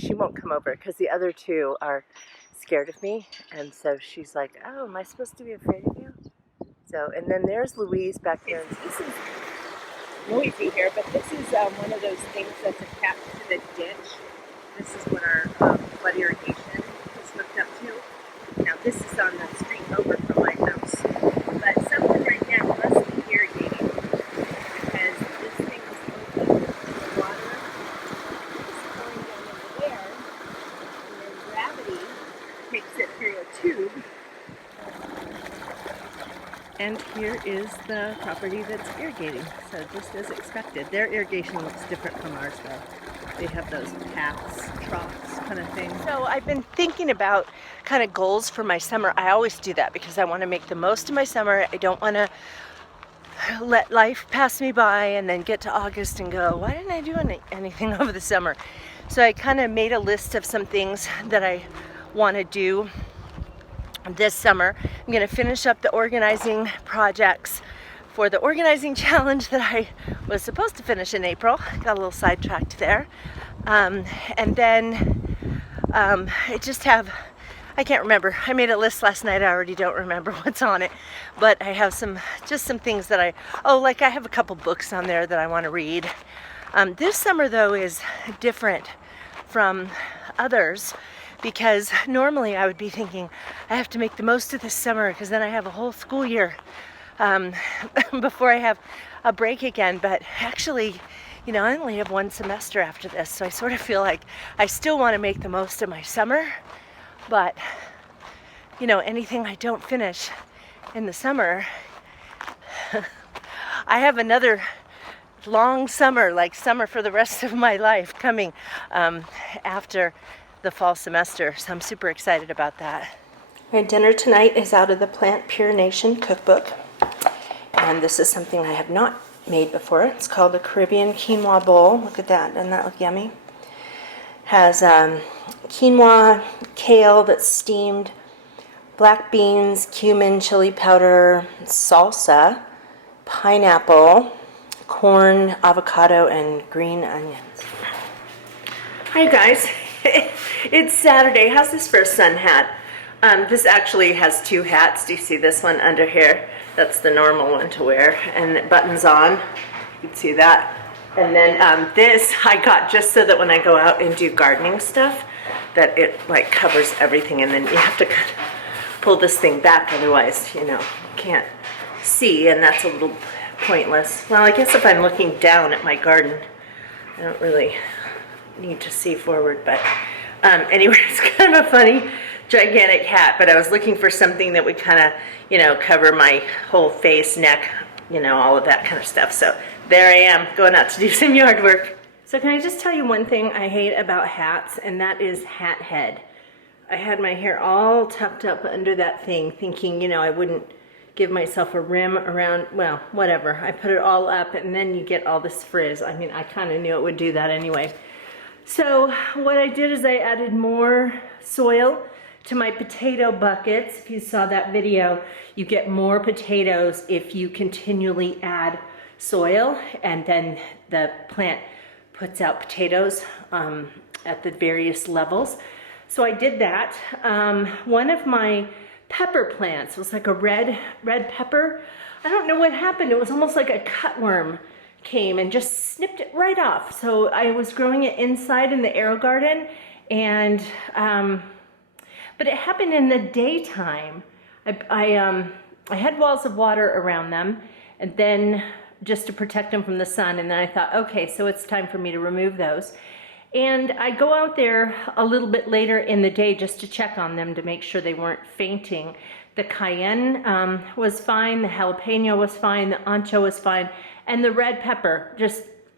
she won't come over because the other two are scared of me, and so she's like, "Oh, am I supposed to be afraid of you?" So, and then there's Louise back here. And this is noisy here, but this is one of those things that's attached to the ditch. This is what our flood irrigation is hooked up to. Now, this is on the street over from my house, but someone right now must be irrigating because this thing is open. The water is pouring down over there, and then gravity takes it through a tube. And here is the property that's irrigating, so just as expected. Their irrigation looks different from ours though. They have those paths, troughs kind of thing. So I've been thinking about kind of goals for my summer. I always do that because I want to make the most of my summer. I don't want to let life pass me by and then get to August and go, why didn't I do anything over the summer? So I kind of made a list of some things that I want to do this summer. I'm going to finish up the organizing projects for the organizing challenge that I was supposed to finish in April. Got a little sidetracked there. And then I just have, I can't remember. I made a list last night. I already don't remember what's on it. But I have some things that like I have a couple books on there that I want to read. This summer though is different from others, because normally I would be thinking I have to make the most of this summer because then I have a whole school year before I have a break again. But actually, I only have one semester after this, so I sort of feel like I still want to make the most of my summer. But, anything I don't finish in the summer, I have another long summer, like summer for the rest of my life coming after the fall semester, so I'm super excited about that. My dinner tonight is out of the Plant Pure Nation cookbook, and this is something I have not made before. It's called the Caribbean Quinoa Bowl. Look at that, doesn't that look yummy? Has quinoa, kale that's steamed, black beans, cumin, chili powder, salsa, pineapple, corn, avocado, and green onions. Hi guys. It's Saturday. How's this for a sun hat? This actually has two hats. Do you see this one under here? That's the normal one to wear, and it buttons on. You can see that. And then this I got just so that when I go out and do gardening stuff, that it like covers everything, and then you have to kind of pull this thing back, otherwise, you can't see, and that's a little pointless. Well, I guess if I'm looking down at my garden, I don't really need to see forward, but anyway, it's kind of a funny gigantic hat, but I was looking for something that would kind of cover my whole face, neck, all of that kind of stuff. So there I am, going out to do some yard work. So can I just tell you one thing I hate about hats, and that is hat head. I had my hair all tucked up under that thing, thinking I wouldn't give myself a rim around, well, whatever. I put it all up, and then you get all this frizz. I mean, I kind of knew it would do that anyway. So what I did is I added more soil to my potato buckets. If you saw that video, you get more potatoes if you continually add soil, and then the plant puts out potatoes at the various levels. So I did that. One of my pepper plants was like a red pepper. I don't know what happened. It was almost like a cutworm came and just snipped it right off. So I was growing it inside in the AeroGarden, and but it happened in the daytime. I had walls of water around them, and then just to protect them from the sun, and then I thought, okay, so it's time for me to remove those. And I go out there a little bit later in the day just to check on them to make sure they weren't fainting. The cayenne was fine, the jalapeno was fine, the ancho was fine, and the red pepper,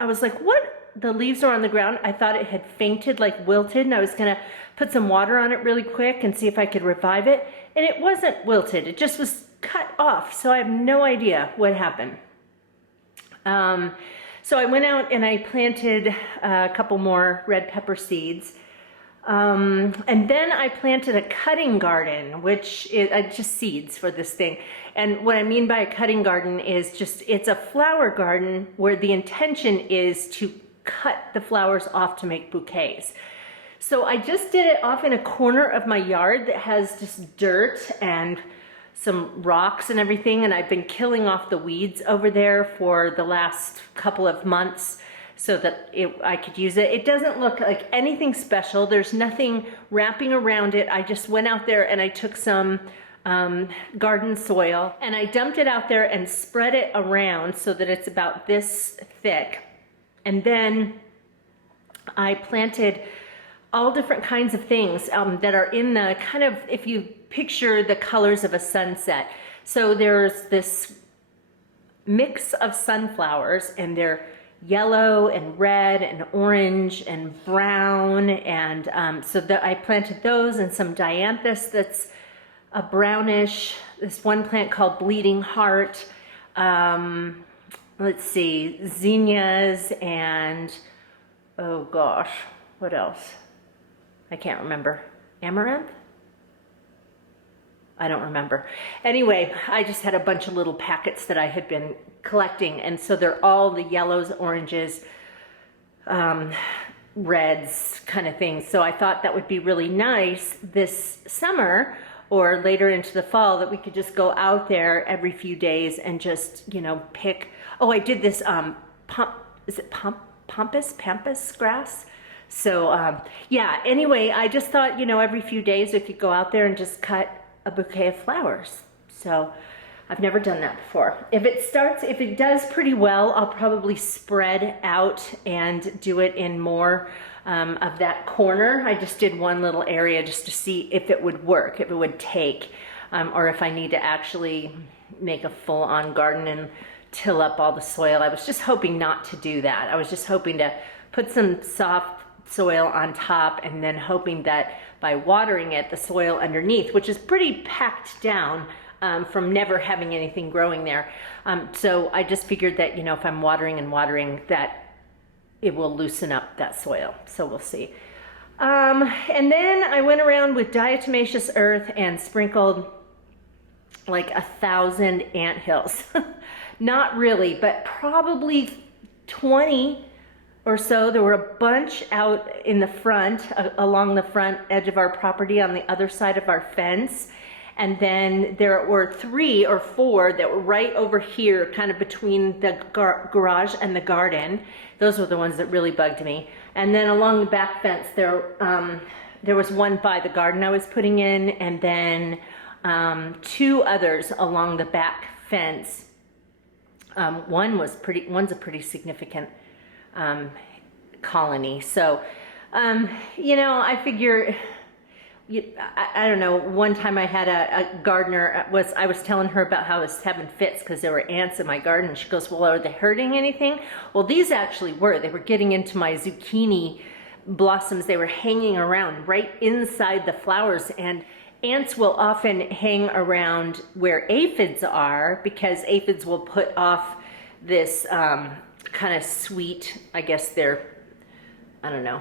I was like, what? The leaves are on the ground. I thought it had fainted, like wilted, and I was gonna put some water on it really quick and see if I could revive it. And it wasn't wilted, it just was cut off. So I have no idea what happened. So I went out and I planted a couple more red pepper seeds. And then I planted a cutting garden, which is just seeds for this thing. And what I mean by a cutting garden is it's a flower garden where the intention is to cut the flowers off to make bouquets. So I just did it off in a corner of my yard that has just dirt and some rocks and everything, and I've been killing off the weeds over there for the last couple of months so that I could use it. It doesn't look like anything special. There's nothing wrapping around it. I just went out there and I took some garden soil and I dumped it out there and spread it around so that it's about this thick. And then I planted all different kinds of things that are in the kind of, if you picture the colors of a sunset. So there's this mix of sunflowers, and they're yellow and red and orange and brown, and I planted those, and some dianthus that's a brownish, this one plant called Bleeding Heart, let's see, zinnias, and oh gosh, what else? I can't remember. Amaranth? I don't remember. Anyway, I just had a bunch of little packets that I had been collecting, and so they're all the yellows, oranges, reds kind of things. So I thought that would be really nice this summer or later into the fall, that we could just go out there every few days and just, you know, pick. Oh, I did this pampas grass? So yeah, anyway, I just thought, you know, every few days we could go out there and just cut a bouquet of flowers. So I've never done that before. If it does pretty well, I'll probably spread out and do it in more of that corner. I just did one little area just to see if it would work, if it would take, or if I need to actually make a full-on garden and till up all the soil. I was just hoping not to do that. I was just hoping to put some soft soil on top, and then hoping that by watering it, the soil underneath, which is pretty packed down from never having anything growing there. So I just figured that, you know, if I'm watering and watering, that it will loosen up that soil. So we'll see. And then I went around with diatomaceous earth and sprinkled like 1,000 anthills. Not really, but probably 20 or so. There were a bunch out in the front, along the front edge of our property on the other side of our fence. And then there were 3 or 4 that were right over here, kind of between the garage and the garden. Those were the ones that really bugged me. And then along the back fence, there was one by the garden I was putting in, and then 2 others along the back fence. One's a pretty significant colony. So, you know, I figure, I don't know, one time I had a gardener, I was telling her about how I was having fits because there were ants in my garden. She goes, well, are they hurting anything? Well, these actually were. They were getting into my zucchini blossoms. They were hanging around right inside the flowers, and ants will often hang around where aphids are, because aphids will put off this kind of sweet, I guess they're, I don't know,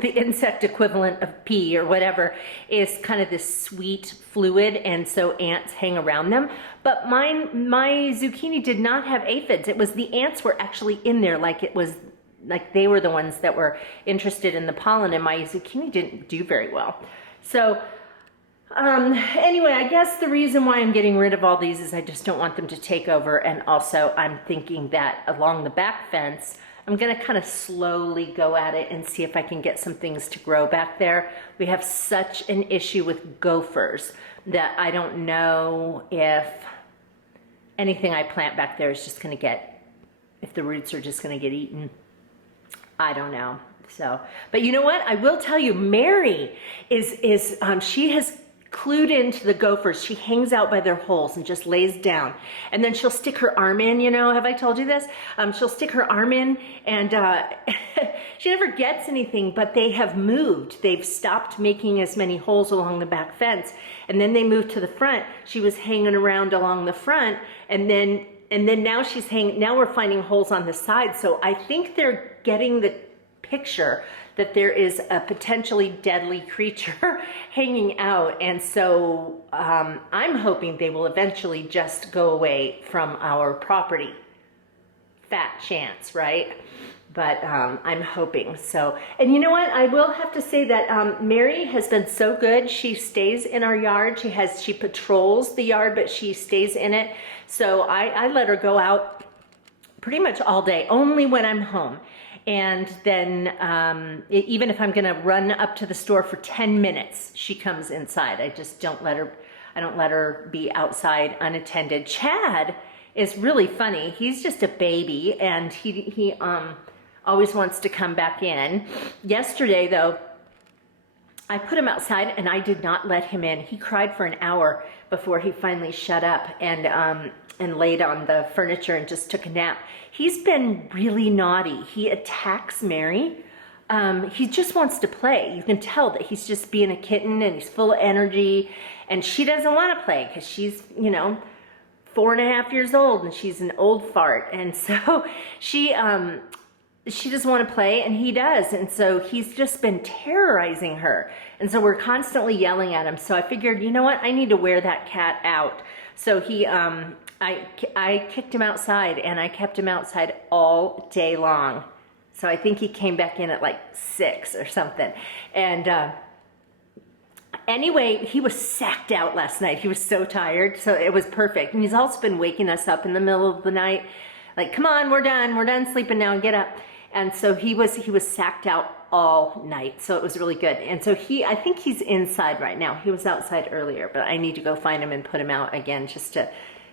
the insect equivalent of pee or whatever is kind of this sweet fluid, and so ants hang around them. But my zucchini did not have aphids. It was the ants were actually in there, like it was, like they were the ones that were interested in the pollen, and my zucchini didn't do very well. So anyway, I guess the reason why I'm getting rid of all these is I just don't want them to take over, and also I'm thinking that along the back fence, I'm gonna kind of slowly go at it and see if I can get some things to grow back there. We have such an issue with gophers that I don't know if anything I plant back there is just gonna get, if the roots are just gonna get eaten. I don't know. So, but you know what? I will tell you, Mary she has clued into the gophers. She hangs out by their holes and just lays down, and then she'll stick her arm in, you know, have I told you this? She'll stick her arm in, and she never gets anything, but they have moved. They've stopped making as many holes along the back fence, and then they moved to the front. She was hanging around along the front, and then now now we're finding holes on the side. So I think they're getting the picture that there is a potentially deadly creature hanging out, and so I'm hoping they will eventually just go away from our property fat chance, right? But I'm hoping so. And you know what? I will have to say that Mary has been so good. She stays in our yard. She patrols the yard, but she stays in it. So I let her go out pretty much all day, only when I'm home. And then even if I'm gonna run up to the store for 10 minutes, she comes inside. I just don't let her be outside unattended. Chad is really funny. He's just a baby, and he always wants to come back in. Yesterday though, I put him outside and I did not let him in. He cried for an hour before he finally shut up and laid on the furniture and just took a nap. He's been really naughty. He attacks Mary. He just wants to play. You can tell that he's just being a kitten and he's full of energy, and she doesn't want to play because she's, 4.5 years old and she's an old fart. And so she doesn't want to play, and he does. And so he's just been terrorizing her. And so we're constantly yelling at him. So I figured, you know what? I need to wear that cat out. So I kicked him outside, and I kept him outside all day long. So I think he came back in at like 6 or something. And anyway, he was sacked out last night. He was so tired, so it was perfect. And he's also been waking us up in the middle of the night, like, come on, we're done sleeping now, get up. And so he was sacked out all night, so it was really good. And so I think he's inside right now. He was outside earlier, but I need to go find him and put him out again just to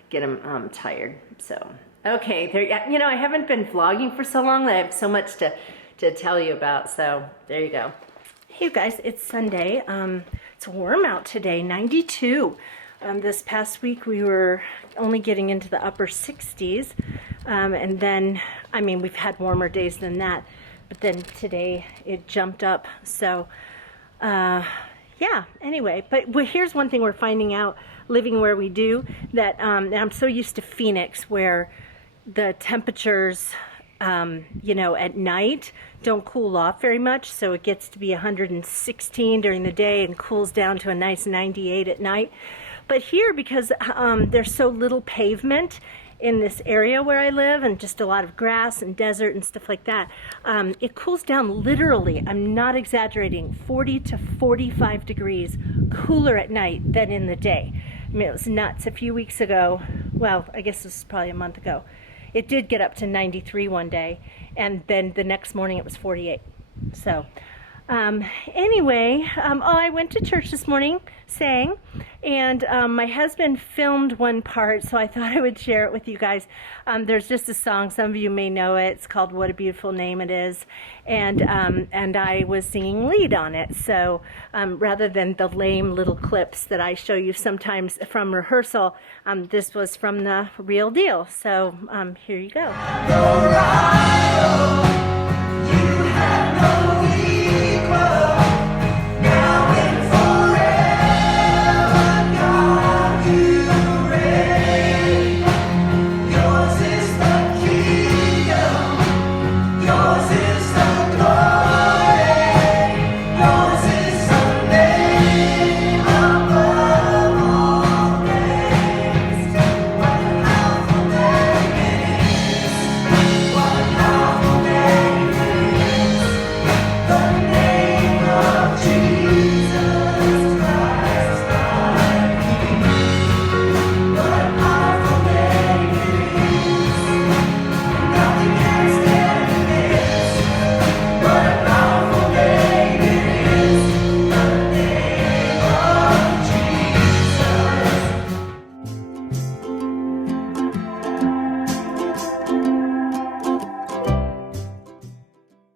get him tired. So, okay, there. I haven't been vlogging for so long that I have so much to tell you about. So there you go. Hey, you guys, it's Sunday. It's warm out today, 92. This past week we were only getting into the upper 60s, and then, we've had warmer days than that, but then today it jumped up. So yeah, anyway, but here's one thing we're finding out living where we do, that I'm so used to Phoenix where the temperatures at night don't cool off very much, so it gets to be 116 during the day and cools down to a nice 98 at night. But here, because there's so little pavement in this area where I live, and just a lot of grass and desert and stuff like that, it cools down literally, I'm not exaggerating, 40 to 45 degrees cooler at night than in the day. It was nuts. A few weeks ago, well, I guess this is probably a month ago, it did get up to 93 one day, and then the next morning it was 48. So anyway, I went to church this morning, sang, and my husband filmed one part, so I thought I would share it with you guys. There's just a song, some of you may know it. It's called What a Beautiful Name It Is, and I was singing lead on it. So rather than the lame little clips that I show you sometimes from rehearsal, this was from the real deal. So here you go.